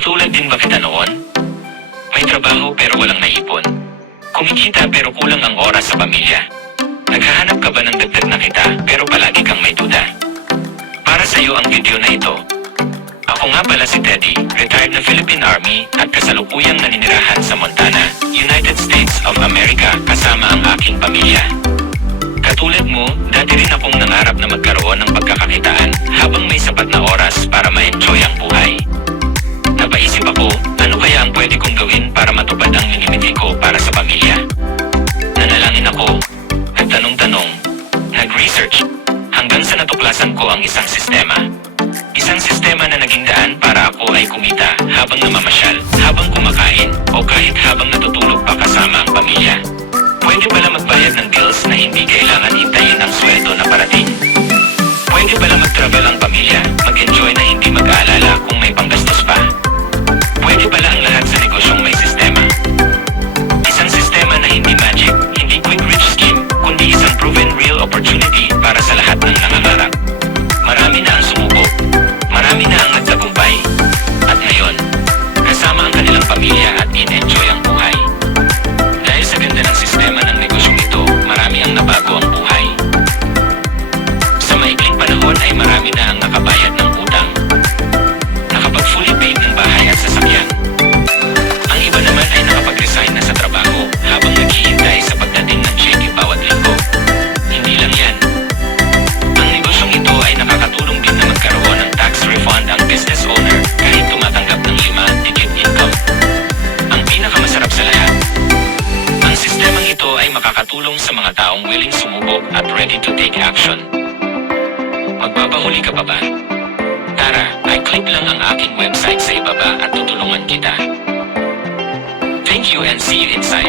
Katulad din ba kita noon? May trabaho pero walang naipon. Kumikita pero kulang ang oras sa pamilya. Naghahanap ka ba ng dagdag na kita pero palagi kang may duda? Para sa iyo ang video na ito. Ako nga pala si Teddy, retired na Philippine Army at kasalukuyang naninirahan sa Montana, United States of America kasama ang aking pamilya. Katulad mo, dati rin akong nangarap na magkaroon ng pagkakakitaan habang may sapat na oras para ma-enjoy ang buhay. Napaisip ako, ano kaya ang pwede kong gawin para matupad ang minimiti ko para sa pamilya? Nanalangin ako, nagtanong-tanong, nag-research, hanggang sa natuklasan ko ang isang sistema. Isang sistema na naging daan para ako ay kumita habang namamasyal, habang kumakain, o kahit habang natutulog pa kasama ang pamilya. Pwede pala magbayad ng bills na hindi kailangan hintayin ang sweldo na parating. Pwede pala mag-travel ang pamilya, mag-enjoy na hindi mag-aalala kung may panggastos pa. Pwede pala ang lahat sa negosyong may sistema. Isang sistema na hindi magic, hindi quick rich scheme, kundi isang proven real opportunity para sa lahat ng nangangarap. Marami na ang sumubok, marami na ang nagtagumpay, at ngayon, kasama ang kanilang pamilya at in-enjoy ang buhay. Dahil sa ganda ng sistema ng negosyong ito, marami ang nabago ang buhay. Sa maikling panahon ay marami na ang nakabayad ng utang. Nakapag-fully paid ng bahay at sasakyan. Ang iba naman ay nakapag-resign na sa trabaho habang naghihintay sa pagdating ng cheque bawat linggo. Hindi lang yan. Ang negosyong ito ay nakakatulong din na magkaroon ng tax refund ang business owner kahit tumatanggap ng 5-digit income. Ang pinakamasarap sa lahat, ang sistemang ito ay makakatulong sa mga taong willing sumubok at ready to take action. Magpapahuli ka pa ba? Tara, i-click lang ang aking website sa ibaba at tutulungan kita. Thank you and see you inside.